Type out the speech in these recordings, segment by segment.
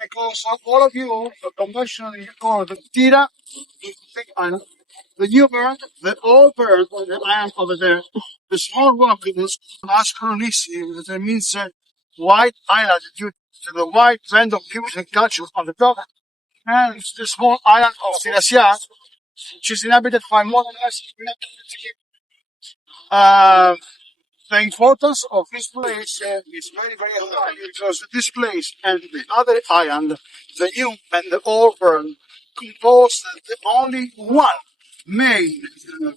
Because all of you conventionally call the Tira, the big island, the new bird, the old bird, the island over there, the small rock is Ascronisi, that means white island due to the wide blend of views and cultures on the top, and it's the small island of Siracia, which is inhabited by more than us. The importance of this place is very, very high because this place and the other island, the new and the old world, compose the only one main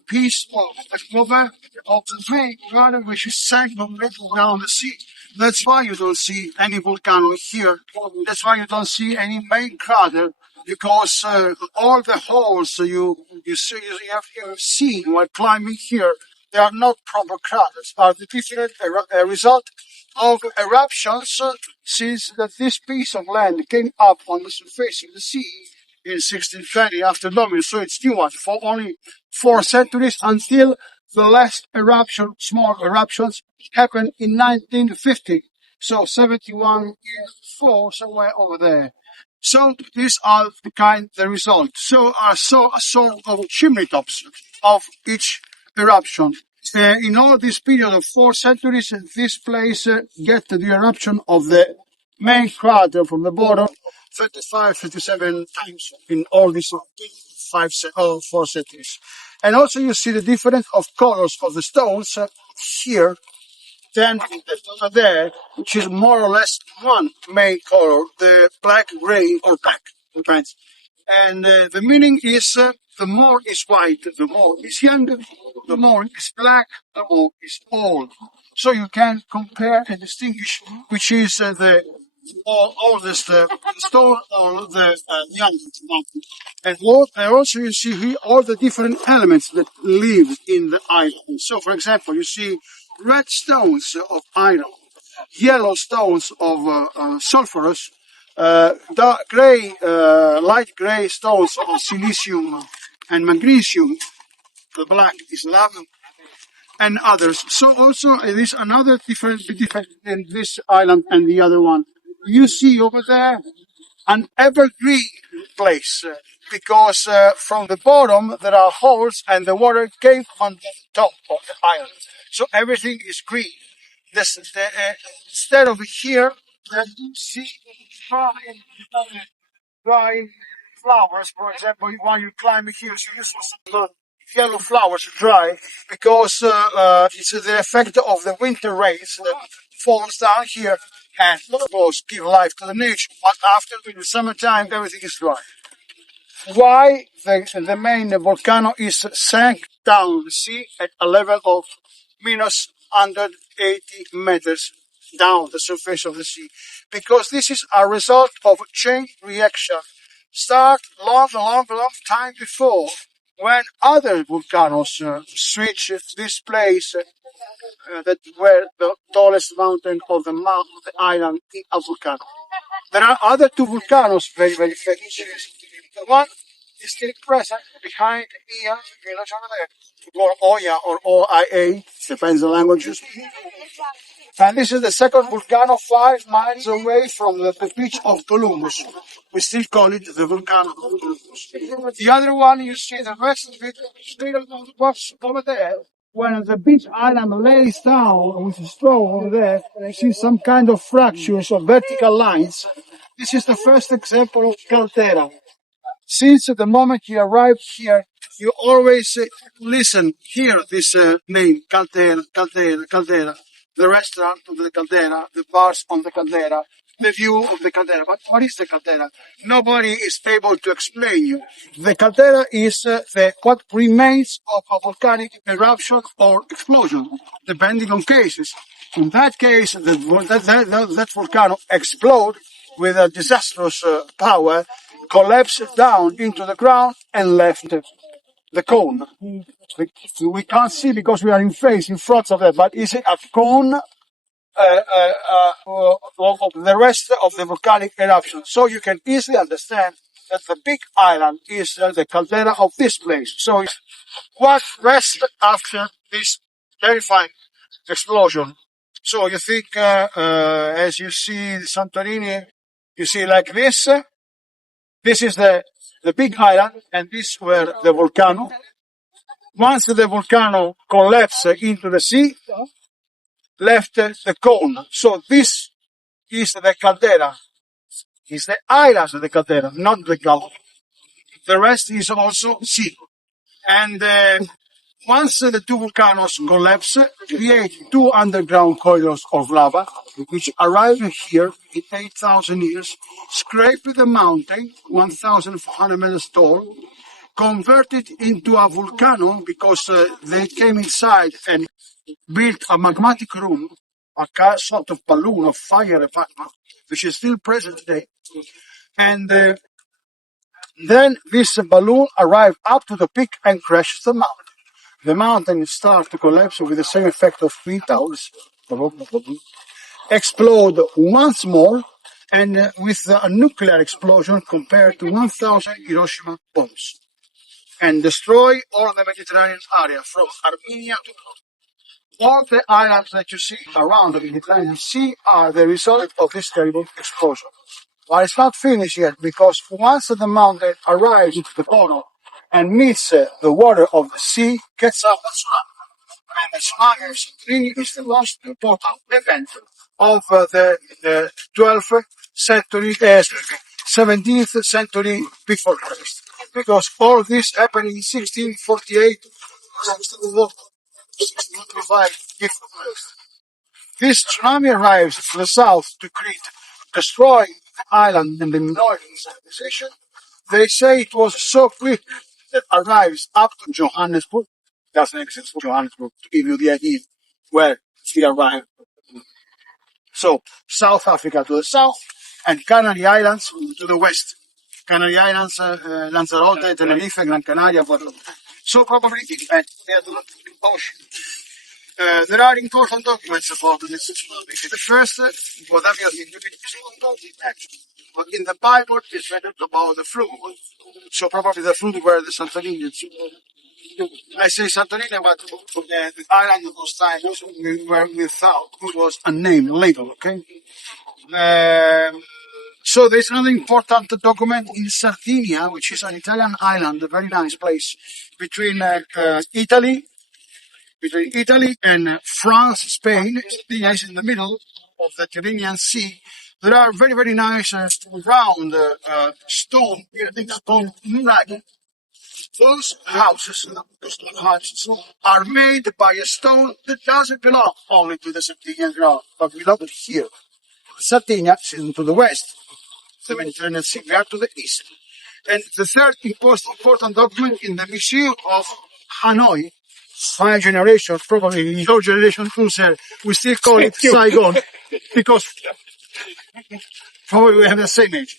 piece of the cover of the main garden which is sank completely down the sea. That's why you don't see any volcano here. That's why you don't see any main crater because all the holes you have seen while climbing here, they are not proper craters, are the different result of eruptions since that this piece of land came up on the surface of the sea in 1620 after Dominus, so it's new one for only 4 centuries until the last eruption, small eruptions, happened in 1950. So 71 years before, somewhere over there. So these are the result. So a sort of chimney tops of each eruption. In all this period of 4 centuries, this place get the eruption of the main crater from the bottom 35, 57 times in all these 4 centuries. And also you see the difference of colors of the stones here, then there, which is more or less one main color, the black, gray, or black, depends. And the meaning is the more is white, the more is young, the more is black, the more is old. So you can compare and distinguish which is the oldest stone or the youngest mountain. And also you see here all the different elements that live in the island. So, for example, you see red stones of iron, yellow stones of sulfurous, dark gray, light gray stones of silicium and magnesium. The black is lava, and others. So also there is another difference in this island and the other one. You see over there an evergreen place because from the bottom there are holes and the water came on the top of the island. So everything is green. Instead of here, you see dry flowers, for example, while you climb here, so you see some yellow flowers dry because it's the effect of the winter rains that falls down here and of course give life to the nature. But after in the summertime, everything is dry. Why the main volcano is sank down the sea at a level of minus 180 meters down the surface of the sea? Because this is a result of a chain reaction start long time before when other volcanoes reached this place that were the tallest mountain of the island in a volcano. There are other two volcanoes very, very famous. The one is still present behind here, village over there, or Oya or OIA, depends on the languages. And this is the second volcano 5 miles away from the beach of Columbus. We still call it the volcano of Columbus. The other one, you see the rest of it, still over there. When the beach island lays down with a straw over there, you see some kind of fractures or vertical lines. This is the first example of caldera. Since the moment you arrive here, you always listen, hear this name, caldera, caldera, caldera. The restaurant of the caldera, the bars on the caldera, the view of the caldera. But what is the caldera? Nobody is able to explain you. The caldera is what remains of a volcanic eruption or explosion, depending on cases. In that case, that volcano explode with a disastrous power, collapsed down into the ground and left the cone. We can't see because we are in front of it, but is it a cone of the rest of the volcanic eruption? So you can easily understand that the big island is the caldera of this place. So it's what rests after this terrifying explosion. So you think, as you see, Santorini You see, like this. This is the big island, and this were the volcano. Once the volcano collapsed into the sea, left the cone. So this is the caldera. Is the island of the caldera, not the gulf. The rest is also sea. And once the two volcanoes collapse, create two underground corridors of lava, which arrive here in 8,000 years, scrape the mountain, 1,400 meters tall, converted into a volcano because they came inside and built a magmatic room, a sort of balloon of fire and magma, which is still present today. And then this balloon arrived up to the peak and crashed the mountain. The mountain starts to collapse with the same effect of three towers, explode once more, and with a nuclear explosion compared to 1,000 Hiroshima bombs, and destroy all the Mediterranean area from Armenia to all the islands that you see around the Mediterranean Sea are the result of this terrible explosion. But it's not finished yet, because once the mountain arrives into the bottom and meets the water of the sea, gets up a tsunami. And the tsunami of Santorini is the most important event of the 12th century, 17th century before Christ. Because all this happened in 1648, 1645 before Christ. This tsunami arrives to the south to Crete, destroying the island and the Minoan civilization. They say it was so quick that arrives up to Johannesburg. Doesn't exist Johannesburg, to give you the idea where it arrived. So, South Africa to the south and Canary Islands to the west. Canary Islands, Lanzarote, Tenerife, Gran Canaria, Guadeloupe. So probably it went there to the ocean. There are important documents about this. The first, whatever you do, is important actually. But in the Bible, it's written about the flood. So probably the flood were the Santorinians. I say Santorini, but the island of those times were without. It was a name, label, okay? So there's another important document in Sardinia, which is an Italian island, a very nice place, between Italy and France, Spain. Sardinia is in the middle of the Mediterranean Sea. There are very, very nice round stone, stone murali. Those houses are made by a stone that doesn't belong only to the Sardinian ground, but belongs here. Sardinia is to the west, the Mediterranean Sea, we are to the east. And the third important document in the Museum of Hanoi, my generation, probably your generation too, sir, we still call it Saigon, because probably we have the same age.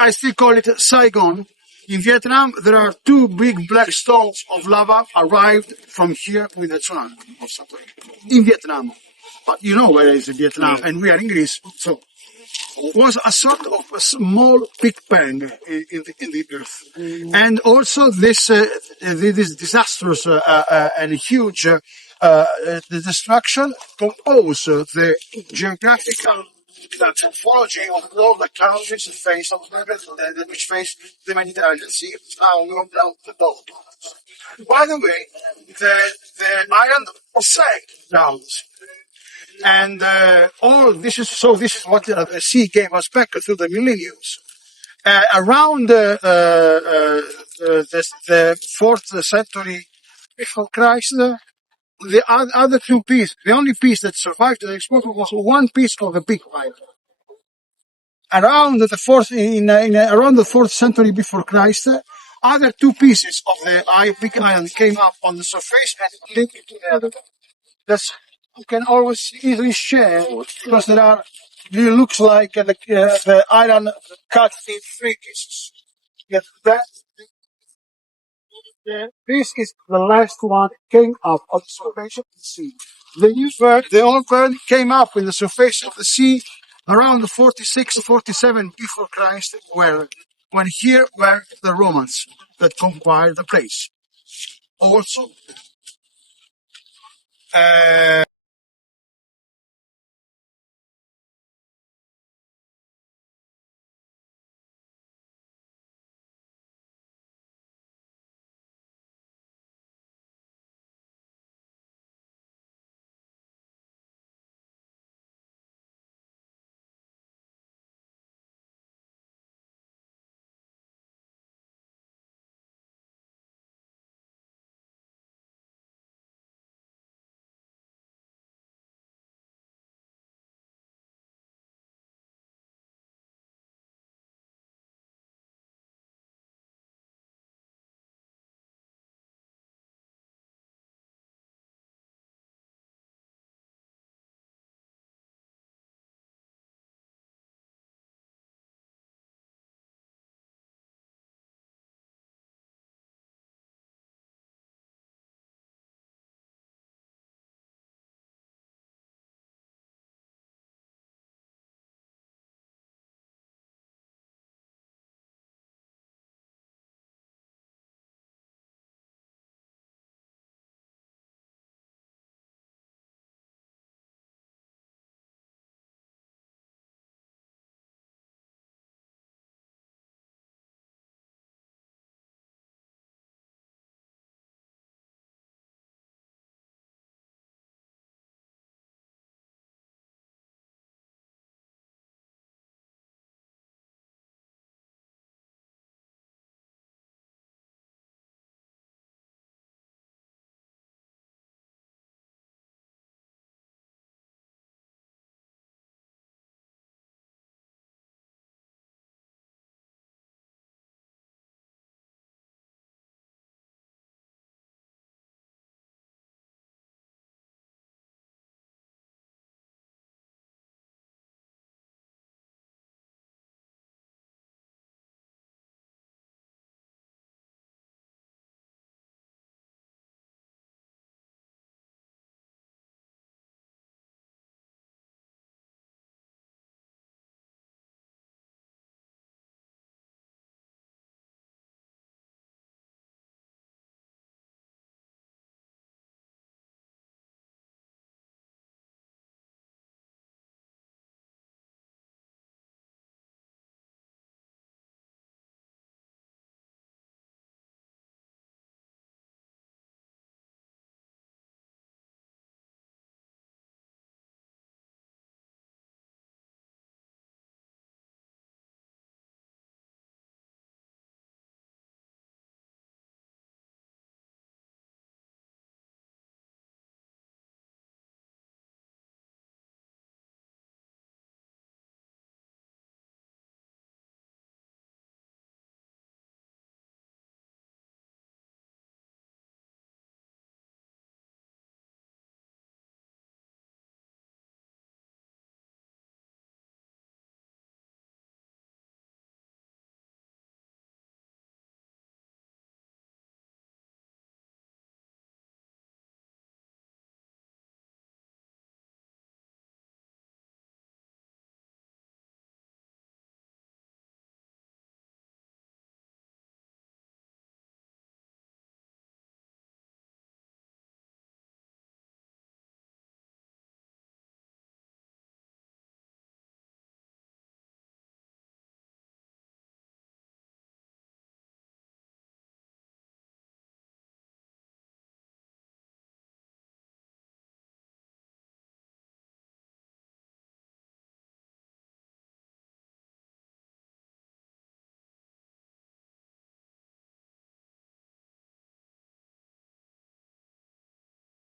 I still call it Saigon. In Vietnam, there are two big black stones of lava arrived from here with the tsunami of Santorini. In Vietnam. But you know where is Vietnam, and we are in Greece. So it was a sort of a small Big Bang in the earth. And also this disastrous and huge the destruction compose the geographical morphology of all the countries which face the Mediterranean Sea along the Baltic. By the way, the island was sank down. And all this is so. This is what the sea gave us back through the millenniums. Around the 4th century before Christ, the other two pieces, the only piece that survived the explosion was one piece of the big island. Around the around the 4th century before Christ, other two pieces of the big island came up on the surface and linked together. That's you can always easily share because it looks like the island cut in three pieces. Yet that this is the last one came up on the surface of the sea. The old bird came up in the surface of the sea around 46, 47 before Christ, when here were the Romans that conquered the place. Also,